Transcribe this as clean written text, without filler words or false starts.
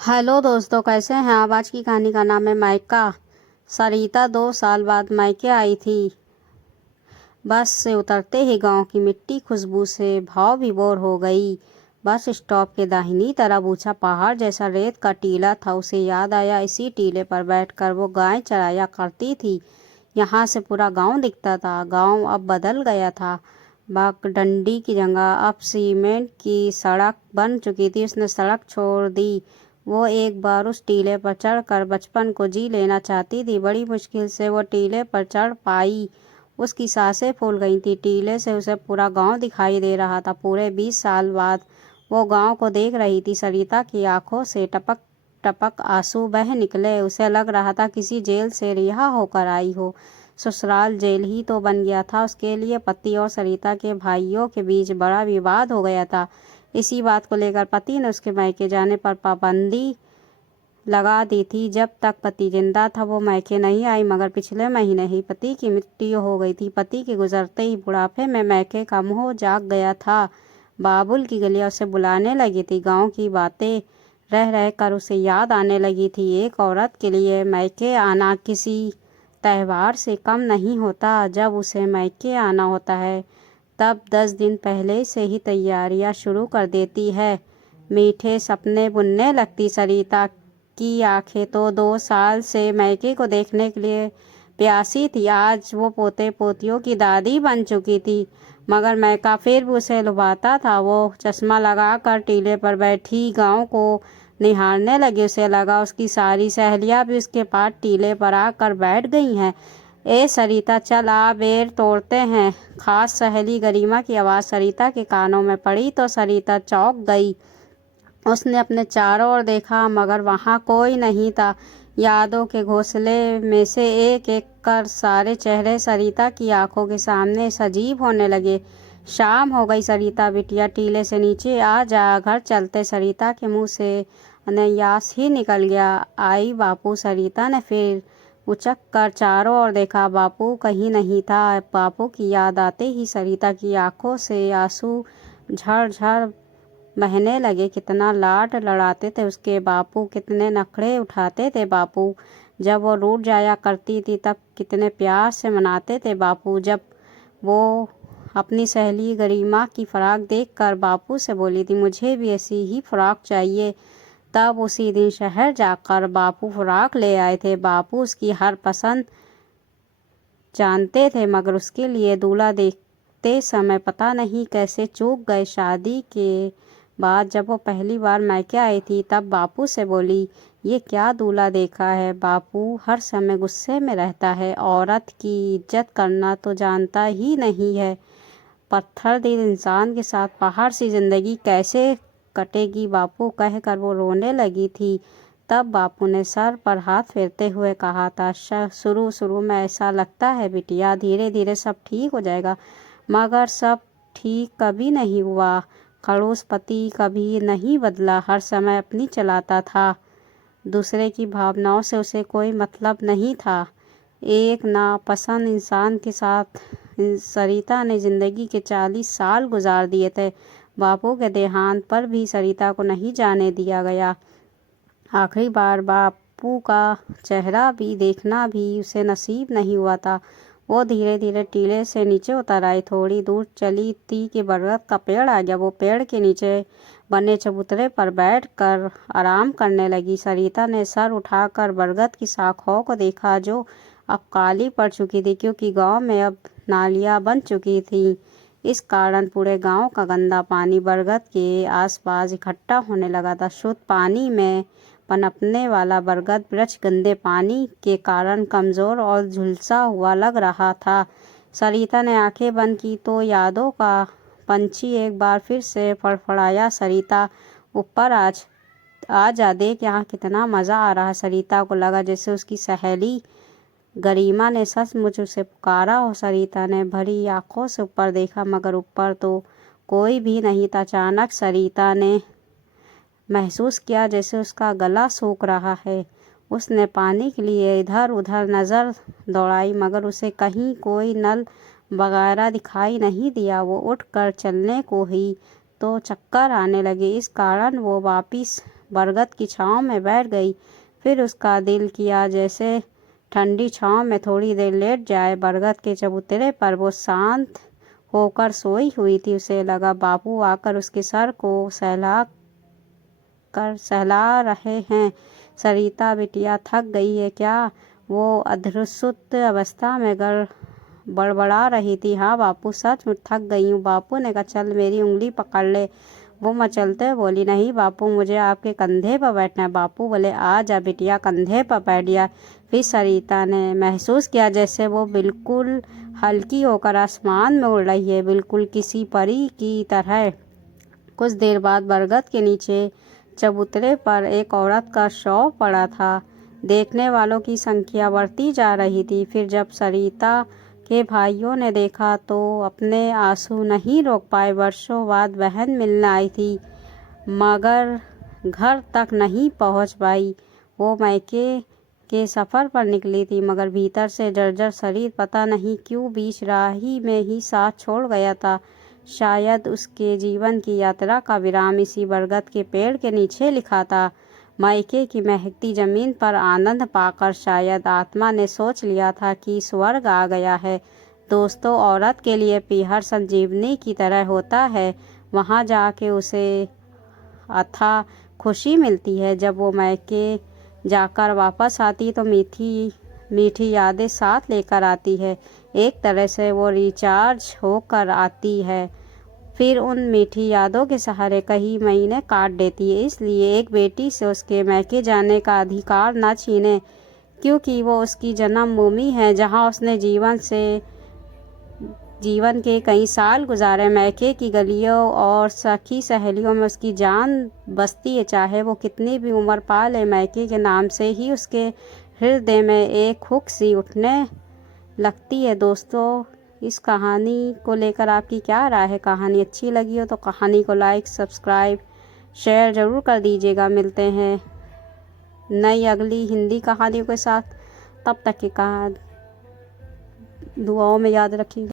Hello दोस्तों, कैसे हैं आप। आज की कहानी का नाम है मायका। सरिता 2 साल बाद मायके आई थी। बस से उतरते ही गांव की मिट्टी खुशबू से भाव विभोर हो गई। बस स्टॉप के दाहिनी तरफ ऊंचा पहाड़ जैसा रेत का टीला था। उसे याद आया, इसी टीले पर बैठकर वो गाय चराया करती थी। यहाँ से पूरा गांव दिखता था। गांव अब बदल गया था। बागडंडी की जगह अब सीमेंट की सड़क बन चुकी थी। उसने सड़क छोड़ दी। वो एक बार उस टीले पर चढ़कर बचपन को जी लेना चाहती थी। बड़ी मुश्किल से वो टीले पर चढ़ पाई। उसकी सांसें फूल गई थी। टीले से उसे पूरा गांव दिखाई दे रहा था। पूरे 20 साल बाद वो गांव को देख रही थी। सरिता की आंखों से टपक टपक आंसू बह निकले। उसे लग रहा था किसी जेल से रिहा होकर आई हो। ससुराल जेल ही तो बन गया था उसके लिए। पति और सरिता के भाइयों के बीच बड़ा विवाद हो गया था। इसी बात को लेकर पति ने उसके मायके जाने पर पाबंदी लगा दी थी। जब तक पति जिंदा था वो मायके नहीं आई, मगर पिछले महीने ही पति की मृत्यु हो गई थी। पति के गुजरते ही बुढ़ापे में मायके का मोह जाग गया था। बाबुल की गलियां उसे बुलाने लगी थी। गांव की बातें रह रह कर उसे याद आने लगी थी। एक औरत के लिए मायके आना किसी त्यौहार से कम नहीं होता। जब उसे मायके आना होता है तब 10 दिन पहले से ही तैयारियां शुरू कर देती है। मीठे सपने बुनने लगती। सरिता की आंखें तो 2 साल से मायके को देखने के लिए प्यासी थी। आज वो पोते पोतियों की दादी बन चुकी थी, मगर मायका फिर भी उसे लुभाता था। वो चश्मा लगाकर टीले पर बैठी गांव को निहारने लगी। उसे लगा उसकी सारी सहेलियां भी उसके पास टीले पर आकर बैठ गई हैं। ए सरिता, चल आ, बेर तोड़ते हैं। खास सहेली गरिमा की आवाज़ सरिता के कानों में पड़ी तो सरिता चौंक गई। उसने अपने चारों ओर देखा, मगर वहाँ कोई नहीं था। यादों के घोंसले में से एक एक कर सारे चेहरे सरिता की आंखों के सामने सजीव होने लगे। शाम हो गई। सरिता बिटिया, टीले से नीचे आ जा, घर चलते। सरिता के मुंह से अनायास ही निकल गया, आई बापू। सरिता ने फिर उचक कर चारों ओर देखा। बापू कहीं नहीं था। बापू की याद आते ही सरिता की आंखों से आंसू झरझर बहने लगे। कितना लाड लड़ाते थे उसके बापू, कितने नखरे उठाते थे बापू। जब वो रूठ जाया करती थी तब कितने प्यार से मनाते थे बापू। जब वो अपनी सहेली गरिमा की फ्रॉक देखकर बापू से बोली थी, मुझे भी ऐसी ही फ्रॉक चाहिए, तब उसी दिन शहर जाकर बापू फ्रॉक ले आए थे। बापू उसकी हर पसंद जानते थे, मगर उसके लिए दूल्हा देखते समय पता नहीं कैसे चूक गए। शादी के बाद जब वो पहली बार मायके आई थी तब बापू से बोली, ये क्या दूल्हा देखा है। बापू हर समय गुस्से में रहता है, औरत की इज्जत करना तो जानता ही नहीं है। पत्थर दिल इंसान के साथ पहाड़ सी जिंदगी कैसे कटेगी। बापू कहकर वो रोने लगी थी। तब बापू ने सर पर हाथ फेरते हुए कहा था, शुरू शुरू में ऐसा लगता है बिटिया, धीरे धीरे सब ठीक हो जाएगा। मगर सब ठीक कभी नहीं हुआ। खड़ूस पति कभी नहीं बदला, हर समय अपनी चलाता था। दूसरे की भावनाओं से उसे कोई मतलब नहीं था। एक नापसंद इंसान के साथ सरिता ने जिंदगी के 40 साल गुजार दिए थे। बापू के देहांत पर भी सरिता को नहीं जाने दिया गया। आखिरी बार बापू का चेहरा भी देखना भी उसे नसीब नहीं हुआ था। वो धीरे धीरे टीले से नीचे उतर आई। थोड़ी दूर चली थी कि बरगद का पेड़ आ गया। वो पेड़ के नीचे बने चबूतरे पर बैठकर आराम करने लगी। सरिता ने सर उठाकर बरगद की शाखाओं को देखा, जो अब काली पड़ चुकी थी, क्योंकि गांव में अब नालियां बन चुकी थी। इस कारण पूरे गांव का गंदा पानी बरगद के आसपास इकट्ठा होने लगा था। शुद्ध पानी में पनपने वाला बरगद वृक्ष गंदे पानी के कारण कमजोर और झुलसा हुआ लग रहा था। सरिता ने आंखें बंद की तो यादों का पंछी एक बार फिर से फड़फड़ाया। सरिता, ऊपर आ जा, देख यहाँ कितना मजा आ रहा है। सरिता को लगा जैसे उसकी सहेली गरिमा ने सचमुच उसे पुकारा हो। सरिता ने भरी आंखों से ऊपर देखा, मगर ऊपर तो कोई भी नहीं था। अचानक सरिता ने महसूस किया जैसे उसका गला सूख रहा है। उसने पानी के लिए इधर उधर नज़र दौड़ाई, मगर उसे कहीं कोई नल वगैरह दिखाई नहीं दिया। वो उठकर चलने को ही तो चक्कर आने लगे। इस कारण वो वापिस बरगद की छाँव में बैठ गई। फिर उसका दिल किया जैसे ठंडी छाँव में थोड़ी देर लेट जाए। बरगद के चबूतरे पर वो शांत होकर सोई हुई थी। उसे लगा बापू आकर उसके सर को सहला रहे हैं। सरिता बिटिया थक गई है क्या? वो अधरसुत अवस्था में बड़बड़ा रही थी। हाँ बापू, सच में थक गई हूँ। बापू ने कहा, चल मेरी उंगली पकड़ ले। वो मचलते हुए बोली, नहीं बापू, मुझे आपके कंधे पर बैठना है। बापू बोले, आ जा बिटिया, कंधे पर बैठ गया। फिर सरिता ने महसूस किया जैसे वो बिल्कुल हल्की होकर आसमान में उड़ रही है, बिल्कुल किसी परी की तरह। कुछ देर बाद बरगद के नीचे चबूतरे पर एक औरत का शव पड़ा था। देखने वालों की संख्या बढ़ती जा रही थी। फिर जब सरिता के भाइयों ने देखा तो अपने आंसू नहीं रोक पाए। वर्षों बाद बहन मिलने आई थी, मगर घर तक नहीं पहुंच पाई। वो मायके के सफ़र पर निकली थी, मगर भीतर से जर्जर शरीर पता नहीं क्यों बीच राही में ही साथ छोड़ गया था। शायद उसके जीवन की यात्रा का विराम इसी बरगद के पेड़ के नीचे लिखा था। मायके की महकती जमीन पर आनंद पाकर शायद आत्मा ने सोच लिया था कि स्वर्ग आ गया है। दोस्तों, औरत के लिए पीहर संजीवनी की तरह होता है। वहाँ जाके उसे अथाह खुशी मिलती है। जब वो मायके जाकर वापस आती तो मीठी मीठी यादें साथ लेकर आती है। एक तरह से वो रिचार्ज होकर आती है, फिर उन मीठी यादों के सहारे कई महीने काट देती है। इसलिए एक बेटी से उसके मायके जाने का अधिकार न छीने, क्योंकि वो उसकी जन्मभूमि है, जहाँ उसने जीवन के कई साल गुजारे। मायके की गलियों और सखी सहेलियों में उसकी जान बसती है। चाहे वो कितनी भी उम्र पा ले, मायके के नाम से ही उसके हृदय में एक हुक सी उठने लगती है। दोस्तों, इस कहानी को लेकर आपकी क्या राय है? कहानी अच्छी लगी हो तो कहानी को लाइक, सब्सक्राइब, शेयर ज़रूर कर दीजिएगा। मिलते हैं नई अगली हिंदी कहानियों के साथ। तब तक की दुआओं में याद रखिएगा।